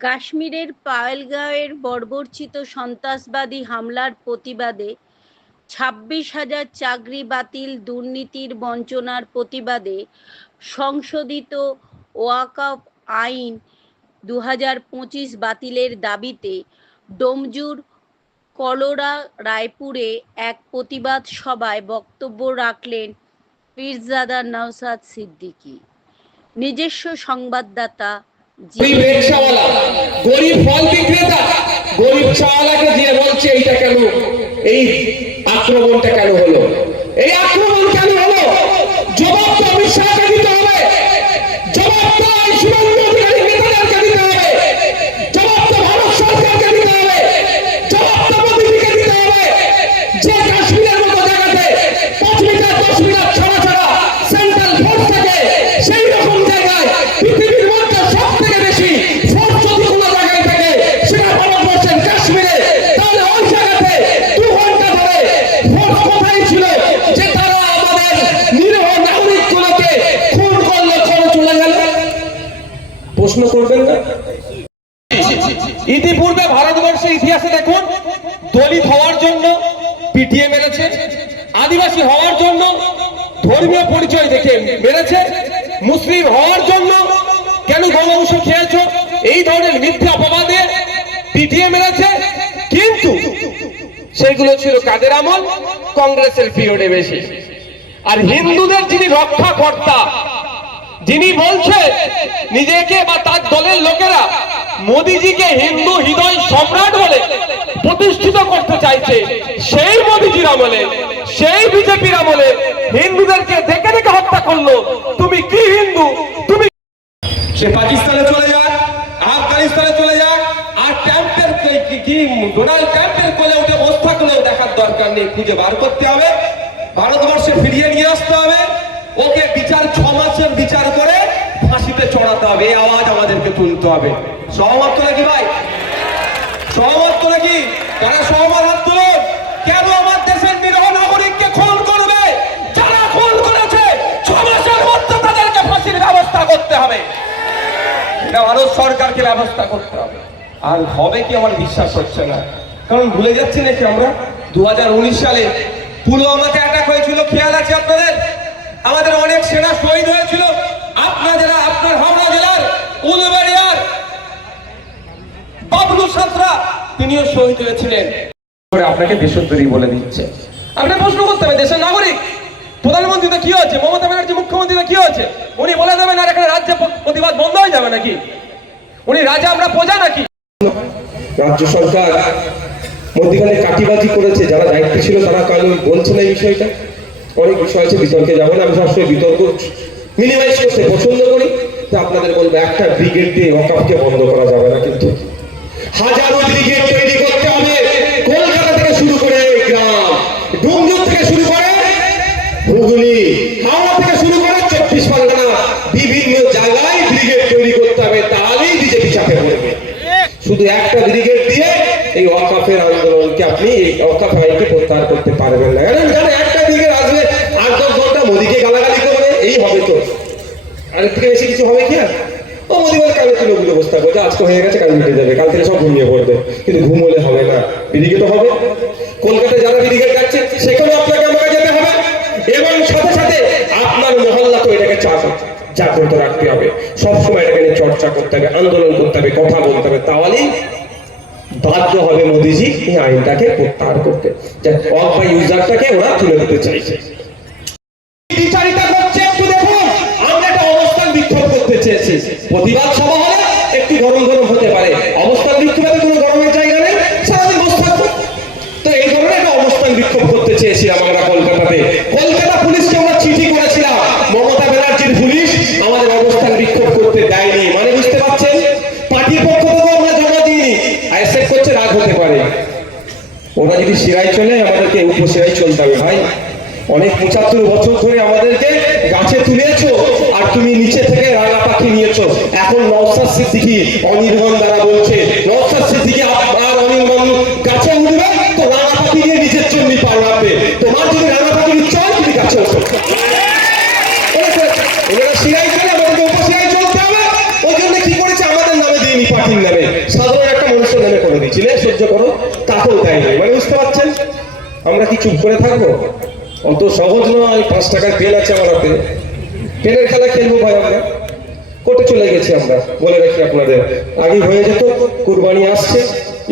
কাশ্মীরের পাহেলগাঁওয়ের বর্বরচিত সন্ত্রাসবাদী হামলার প্রতিবাদে ২৬,০০০ চাকরি বাতিল, দুর্নীতির বঞ্চনার প্রতিবাদে সংশোধিত ওয়াকফ আইন ২০২৫ বাতিলের দাবিতে ডোমজুড়, কলোরা, রায়পুরে এক প্রতিবাদ সভায় বক্তব্য রাখলেন পীরজাদা নওশাদ সিদ্দিকী। নিজস্ব সংবাদদাতা গরিব রিকশাওয়ালা, গরিব ফল বিক্রেতা, গরিব চাওয়ালাকে দিয়ে বলছে এইটা কেন, এই আক্রমণটা কেন হলো, এই আক্রমণ কেন হলো? জবাব তো অমিত শাহকে দিতে হবে, জবাব তো শুভেন্দু অধিকারী নেতাদেরকে দিতে হবে, জবাব তো ভারত সরকারকে দিতে হবে, জবাব তো মোদীজিকে দিতে হবে। যে কাশ্মীরের মতো জায়গাতে 5 মিটার 10 মিটার ছাড়া ছাড়া সেন্ট্রাল ফোর্স থাকে, সেই রকম জায়গায় পৃথিবীর মধ্যে সব থেকে বেশি ফোর্স যদি কোনো জায়গায় থাকে সেটা ভারতবর্ষের কাশ্মীরে, তাহলে ওই জায়গাতে 2 ঘন্টা ধরে ফোর্স কোথায় ছিল যে তারা আমাদের নিরীহ নাগরিকগুলোকে খুন করলো, খবর চলে গেল? প্রশ্ন করবেন না? ইতিপূর্বে ভারতবর্ষের ইতিহাসে দেখুন, দলিত হওয়ার জন্য পিটিয়ে মেরেছে, আদিবাসী হওয়ার জন্য ধর্মীয় পরিচয় দেখে মেরেছে, মুসলিম হওয়ার জন্য কেন গণমাংস খেয়েছো এই ধরনের মিথ্যা অপবাদে পিটিয়ে মেরেছে। কিন্তু সেগুলো ছিল কাদের আমল? কংগ্রেসের পিরিয়ডে বেশি। আর হিন্দুদের যিনি রক্ষাকর্তা, যিনি বলছে নিজেকে বা তার দলের লোকেরা মোদিজিকে হিন্দু হৃদয় সম্রাট বলে প্রতিষ্ঠিত করতে চাইছে, সেই মোদিজির আমলে, সেই বিজেপির আমলে হিন্দুদেরকে দেখে দেখে হত্যা করলো। তুমি কি হিন্দু? তুমি সে পাকিস্তানে চলে যাক, আফগানিস্তানে চলে যাক, আর ট্রাম্পের কি ডোনাল্ড ট্রাম্পের কোলে উঠে বসে থাকলেও দেখার দরকার নেই, খুঁজে বার করতে হবে, ভারতবর্ষে ফিরিয়ে নিয়ে আসতে হবে, ওকে বিচার 6 মাসের বিচার করে ফাঁসিতে চড়াতে হবে। এই আওয়াজ আমাদেরকে তুলতে হবে। সহমত নাকি ভাই? সহমত নাকি? তারা সহমত হাত তুলুন। কেন আমার দেশের নিরীহ নাগরিককে খুন করবে? যারা খুন করেছে 6 মাসের মধ্যে তাদেরকে ফাঁসির ব্যবস্থা করতে হবে। এটা ভারত সরকারকে ব্যবস্থা করতে হবে। আর হবে কি আমার বিশ্বাস হচ্ছে না, কারণ ভুলে যাচ্ছি নাকি আমরা 2019 সালে পুলওয়ামাতে অ্যাটাক হয়েছিল, খেয়াল আছে আপনাদের? আমাদের অনেক সেনা শহীদ হয়েছিল। আপনার হাওড়া জেলার উলুবেড়িয়ার বাবলু সাঁতরা তিনিও শহীদ হয়েছিলেন। আপনাকে দেশদ্রোহী বলে দিচ্ছে। আপনাকে প্রশ্ন করতে হবে, দেশের নাগরিক প্রধানমন্ত্রী তো কি হচ্ছে, মমতা ব্যানার্জি মুখ্যমন্ত্রী তো কি হচ্ছে? উনি বলে দেবেন আর এখানে রাজ্যে প্রতিবাদ বন্ধ হয়ে যাবে নাকি? উনি রাজা, আমরা প্রজা নাকি? রাজ্য সরকার মধ্যখানে কাটিবাজি করেছে, যারা দায়িত্ব ছিল তারা কারণ বলছে না এই বিষয়টা। অনেক বিষয় আছে, বিতর্কে যাবো না, আমি সবসময় বিতর্ক মিনিমাইজ করতে পছন্দ করি। তা আপনাদের বলবো, একটা ব্রিগেড দিয়ে ওয়াকফকে বন্ধ করা যাবে না, কিন্তু হাজারো ব্রিগেড তৈরি করতে হবে। কলকাতা থেকে শুরু করে গ্রাম, ডুমজুর থেকে শুরু করে হুগলি, হাওড়া থেকে শুরু করে 24 পরগনা, বিভিন্ন জায়গায় ব্রিগেড তৈরি করতে হবে, তাহলেই বিজেপি চাপে পড়বে। শুধু একটা ব্রিগেড দিয়ে এই ওয়াকফের আন্দোলনকে আপনি ওয়াকফ আইনকে প্রত্যাহার করতে পারবেন না। কারণ জানেন, একটা ব্রিগেড আসবে 8-10 ঘন্টা মোদীকে গালাগালি করবে, এই হবে তো। আর এর থেকে বেশি কিছু হবে কি? ও মোদী বলে কালকে তুলে ব্যবস্থা করছে, আজকে হয়ে গেছে, কাল মিটে যাবে, কাল থেকে সব ঘুমিয়ে পড়বে। কিন্তু ঘুমোলে হবে না, ব্রিগেডও হবে। কলকাতায় যারা ব্রিগেড যাচ্ছে সেখানেও আপনাকে আমাকে যেতে হবে, এবং সাথে সাথে আপনার মহল্লা তো এটাকে জাগ্রত রাখতে হবে, সবসময় এটাকে নিয়ে চর্চা করতে হবে, আন্দোলন করতে হবে, কথা বলতে হবে, তাহলেই বাধ্য হবে মোদীজি এই আইনটাকে প্রত্যাহার করতে। ওয়াকফ ইউজারটাকে ওরা তুলে দিতে চাইছে। বিচারিতা করছে, একটু দেখুন। আমরা একটা অবস্থান বিক্ষোভ করতে চেয়েছি, প্রতিবাদ সভা হলে একটু গরম গরম হতে পারে, অবস্থান বিক্ষোভে কোনো গরমের জায়গা নেই, সারাদিন বসে থাকবো। তো এই ধরনের একটা অবস্থান বিক্ষোভ করতে চেয়েছিলাম আমরা কলকাতাতে। কলকাতা পুলিশকে আমরা চিঠি করেছিলাম, মমতা ব্যানার্জির পুলিশ আমাদের অবস্থান বিক্ষোভ করতে দেয়নি। মানে বুঝতে পারছেন, পার্টির পক্ষ থেকে আমরা জমা দিইনি, অ্যাকসেপ্ট করছে, রাগ হতে পারে। ওরা যদি শিরায় চলে, আমাদেরকে উপশিরায় চলতে হবে। ভাই, অনেক 75 বছর ধরে আমাদেরকে গাছে তুলেছো, আর তুমি নিচে থেকে রাঙা পাখি নিয়েছো। এখন নওশাদ সিদ্দিকী অনির্বাণ দ্বারা বলছে, নওশাদ সিদ্দিকী আর অনির্বাণ গাছে উঠবে তো রাঙা পাখি নিয়ে নিচের জন্য পার মারবে। তোমার যদি রাঙা পাখি নিচ্ছে হয়, তুমি গাছে ওঠো। শিরায় চলে, আমাদেরকে উপশিরায় চলতে হবে। ওই জন্য কি করেছে, আমাদের নামে দিইনি, পাখির নামে। রাস্তাও দেয়নি, মানে বুঝতে পারছেন? আমরা কি চুপ করে থাকবো? অত সহজ নয়। 5 টাকার পেন আছে আমার হাতে, পেনের খেলা খেলবো ভাই। আমরা কোর্টে চলে গেছি, আমরা বলে রাখি আপনাদের, আগে হয়ে যেত। কুরবানি আসছে,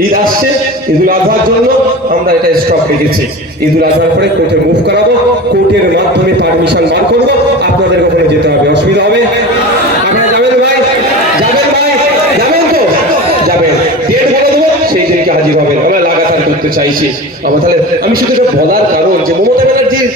ঈদ আসছে, ঈদুল আজহার জন্য আমরা এটা স্টপ রেখেছি। ঈদুল আজহার পরে কোর্টে মুভ করাবো, কোর্টের মাধ্যমে পারমিশন বার করবো, আপনাদের ওখানে যেতে হবে। অসুবিধা হবে? আপনারা যাবেন ভাই? যাবেন ভাই? যাবেন তো? যাবেন। ডেট বলে দেবো, সেই দিনকে হাজির হবেন। আমরা লাগাতার করতে চাইছি। আমার তাহলে আমি শুধু এটা বলার কারণ যে মমতা ব্যানার্জির,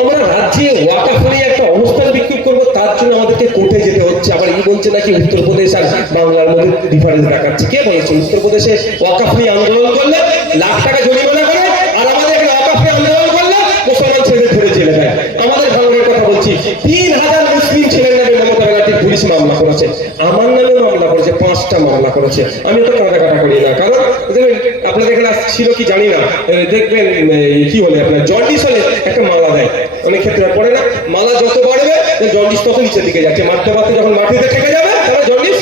আমরা রাজ্যে ওয়াকাফ নিয়ে একটা অনুষ্ঠান বিক্ষোভ করবো, তার জন্য আমাদেরকে কোর্টে যেতে হচ্ছে। আবার এই বলছে নাকি উত্তরপ্রদেশ আর বাংলার মধ্যে ডিফারেন্স দেখাচ্ছে। কে বলেছে? উত্তরপ্রদেশে ওয়াকাফ নিয়ে আন্দোলন করলে লাখ টাকা জরিমানা করে, আর আমাদের এখানে ওয়াকাফ নিয়ে আন্দোলন করলে মুসলমান ছেলে ধরে জেলে দেয়। আমাদের ভাঙনের কথা বলছি, 3000 মুসলিম ছেলের নামে মমতা ব্যানার্জি পুলিশ মামলা করেছে, আমার নামে মামলা করেছে, 5টা মামলা করেছে। আমি তো কাটা করি না, কারণ দেখবেন আপনাদের এখানে ছিল কি জানি না, দেখবেন কি বলে আপনার জন্ডিস হলে একটা মালা দেয়, অনেক ক্ষেত্রে পড়ে না, মালা যত বাড়বে জন্ডিস তত নিচের দিকে যাচ্ছে, মারতে মারতে যখন মাটিতে ঠেকে যাবে তাহলে জন্ডিস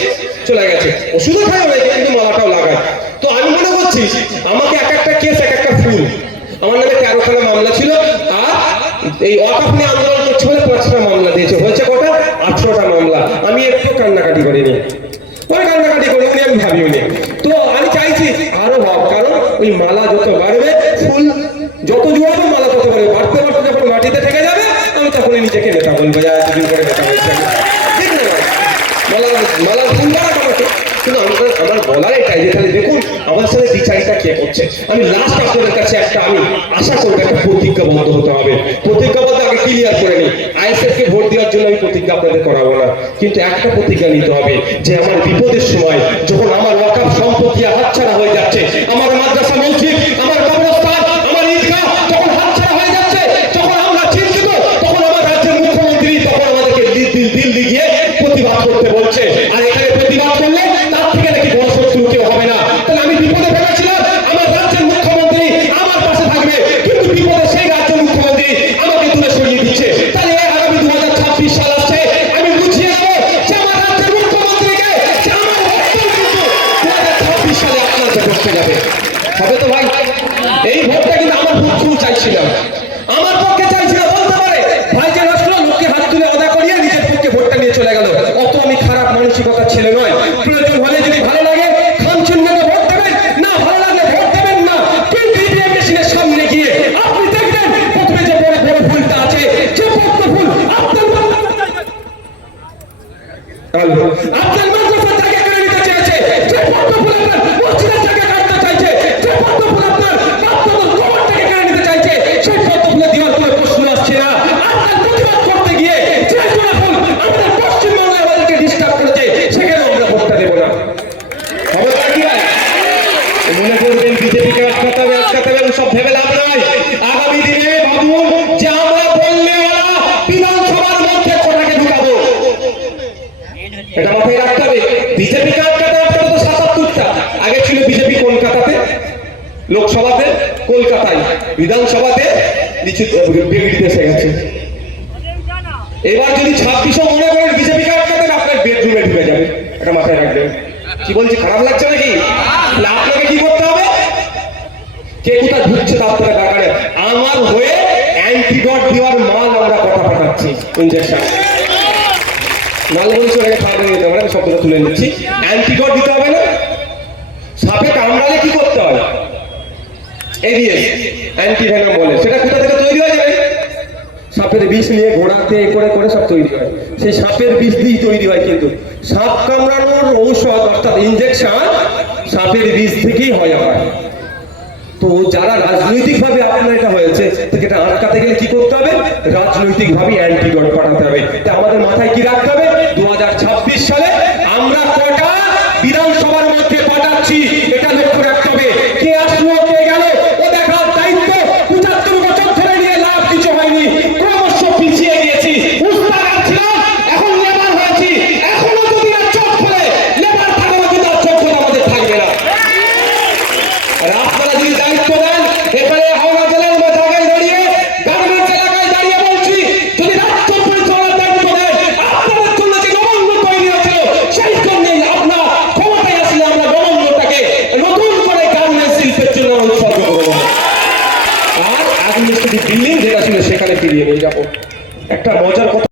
চলে গেছে। ওষুধও খায় অনেকে, কিন্তু মালাটাও লাগায়। তো আমি মনে করছি আমাকে এক একটা কেস এক একটা ফুল, আমার নামে 13খানা মামলা ছিল, আর এই ওয়াকাফ নিয়ে আন্দোলন করছে বলে 5টা মামলা দিয়েছে। হয়েছে কটা? 18টা মামলা। আমি একটু কান্নাকাটি করিনি, ওই কান্নাকাটি করে উনি আমি ভাবি উনি। তো আমি চাইছি আরো ভাব, কারণ ওই মালা যত বাড়বে, ফুল যত জোড়াবে, মালা তত বাড়বে। বাড়তে বাড়তে যখন মাটিতে ঠেকে যাবে, আমি তখনই নিজেকে নেতা বলবো, যা এতদিন করে নেতা বলছি। ঠিক না? মালার ফুল বাড়া কামাতে। কিন্তু আমার বলার এটাই যে তাহলে দেখুন আমার সাথে বিচারিতা কে করছে। আমি লাস্ট আপনাদের কাছে একটা আমি আশা করবো, একটা প্রতিজ্ঞাবদ্ধ হতে হবে। প্রতিজ্ঞাবদ্ধ আগে ক্লিয়ার করে নিই। আইএসএফ কে ভোট দেওয়ার জন্য আমি প্রতিজ্ঞা আপনাদের করাবো না, কিন্তু একটা প্রতিজ্ঞা নিতে হবে যে আমার বিপদের সময়, যখন আমার ওয়াকাফ সম্পত্তি হাতছাড়া হয়ে যাচ্ছে, আমার মাদ্রাসা মসজিদ, আমার কবরস্থান, আমার ঈদগাহ যখন হাতছাড়া হয়ে যাচ্ছে, যখন আমরা চিন্তিত, তখন আমার রাজ্যের মুখ্যমন্ত্রী তখন আমাদেরকে দিল্লি গিয়ে প্রতিবাদ করতে বলছে। আর এখানে প্রতিবাদ করলে তার থেকে নাকি বড় শত্রু কেউ হবে না। তাহলে আমি বিপদে ভেবেছিলাম আমার রাজ্যের মুখ্যমন্ত্রী আমার পাশে থাকবে, কিন্তু বিপদে সেই রাজ্যের মুখ্যমন্ত্রী আমাকে তুলে সরিয়ে দিচ্ছে। তাহলে আগামী 2026 সাল আসছে, আমি বুঝিয়ে দেবো যে আমার রাজ্যের মুখ্যমন্ত্রীকে, যে আমার ভোট কিন্তু 2026 সালে আপনার বসতে যাবে। হবে তো ভাই? এই ভোটটা কিন্তু আমার পক্ষেও চাইছিলাম, আমার পক্ষে চাইছিলাম। বলতে পারে ভাই যে আসলো লোককে হাত তুলে আদা করিয়ে নিজের পক্ষে ভোটটা নিয়ে চলে গেল। অত আমি খারাপ মানসিকতার ছেলে নয়। প্রয়োজন হলে যদি ভালো লাগে খামচিহ্নকে ভোট দেবেন, না ভালো লাগলে ভোট দেবেন না। কিন্তু ইভিএম মেশিনের সামনে গিয়ে আপনি দেখবেন প্রথমে যে বড় বড় ভুলটা আছে, যে পদ্ম ফুল আপনার মাদ্রাসার জায়গা কেড়ে নিতে চেয়েছে, যে পদ্ম ফুল আপনার মসজিদের জায়গা কাটতে চাইছে, যে পদ্ম ফুল আপনার বাচ্চাদের গোবরটাকে কেড়ে নিতে চাইছে, সেই পদ্ম ফুলে দেওয়ার কোনো প্রশ্ন আসছে না। আপনার প্রতিবাদ করতে গিয়ে যে জোড়া ফুল আমাদের পশ্চিমবাংলায় আমাদেরকে ডিস্টার্ব করেছে, সেখানে আমরা ভোটটা দেবো না। খবর কি ভাই? মনে করবেন বিজেপিকে আটকাতে হবে সব ভেবে লাভ নয়। আগামী দিনে ভাবুন যে আমরা বললে ওরা বিধানসভার মধ্যে কোটাকে ঢুকাবো, এটা মাথায় রাখতে হবে। বিজেপিকে আটকাতে তো 77টা, আগে ছিল বিজেপি কলকাতাতে, লোকসভাতে কলকাতায়, বিধানসভাতে বিগড়িতে এসে গেছে। এবার যদি 26 মনে করেন বিজেপিকে আটকাতেন, আপনার বেডরুমে ঢুকে যাবে, এটা মাথায় রাখবেন। কি বলছি, খারাপ লাগছে নাকি? আপনাকে কি করতে হবে? কে কোথায় ঢুকছে তার থেকে দরকার। আমার হয়ে অ্যান্টিডট দেওয়ার মাল আমরা কথা পাঠাচ্ছি, ইনজেকশন মালগুলো চলে খাওয়া নিতে হবে, আমি শব্দটা তুলে নিচ্ছি। অ্যান্টিডট দিতে হবে না? সাপে কামড়ালে কি করতে হয়? এডিএস, অ্যান্টিভেনম বলে। সেটা কোথা থেকে তৈরি হয়ে যাবে? সাপের বিষ নিয়ে ঘোড়াতে করে করে সব তৈরি হয়, সেই সাপের বিষ দিয়েই তৈরি হয়। কিন্তু সাপ কামড়ানোর ঔষধ অর্থাৎ ইনজেকশন সাপের বিষ থেকেই হয় আবার। তো যারা রাজনৈতিকভাবে আপনার এটা হয়েছে, এটা আটকাতে গেলে কি করতে হবে? রাজনৈতিকভাবে অ্যান্টিডট পাঠাতে হবে। তা আমাদের মাথায় কি রাখতে হবে? 2026 সালে আমরা কটা বিধানসভার মধ্যে পাঠাচ্ছি, এটা লক্ষ্য রাখতে হবে। কে আসলো কে গেল ও দেখার দায়িত্ব 75 বছর ধরে নিয়ে লাভ কিছু হয়নি, ক্রমশ পিছিয়ে গিয়েছি। উস্তাদ ছিলাম, এখন লেবার হয়েছি। এখনো যদি আর চোখ খোলে লেবার থাকবে, কিন্তু আর চোখ খোলে আমাদের থাকবে না। আর আপনারা যদি দায়িত্ব দেন, এখানে হাওড়া জেলার জায়গায় দাঁড়িয়ে, গার্মেন্টস এলাকায় দাঁড়িয়ে বলছি, যদি রাজ্য পরিচালনার দায়িত্ব দেন, আপনাদের ফিরিয়ে নিয়ে যাবো। একটা মজার কথা